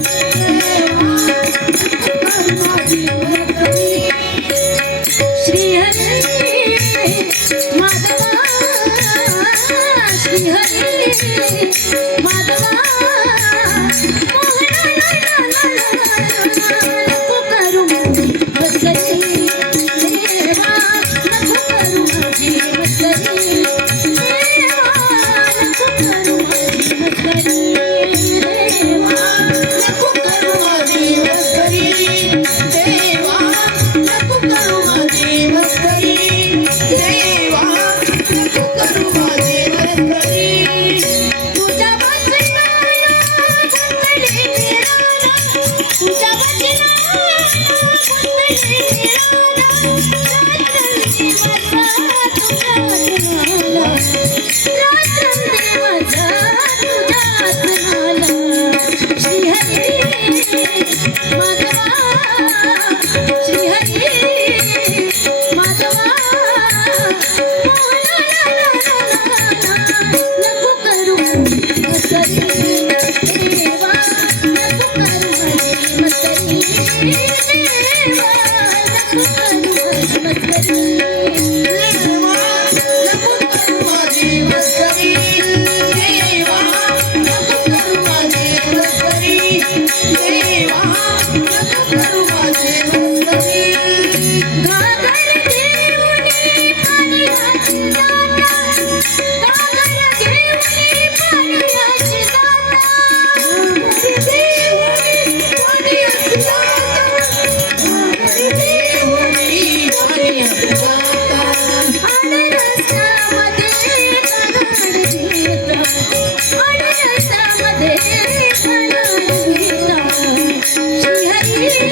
Thank you. Radha Yeah.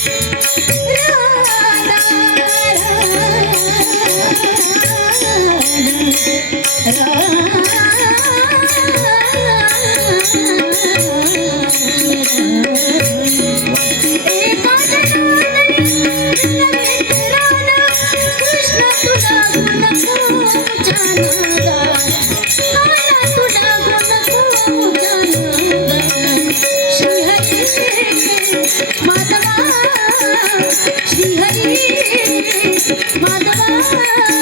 Thank you. Madhura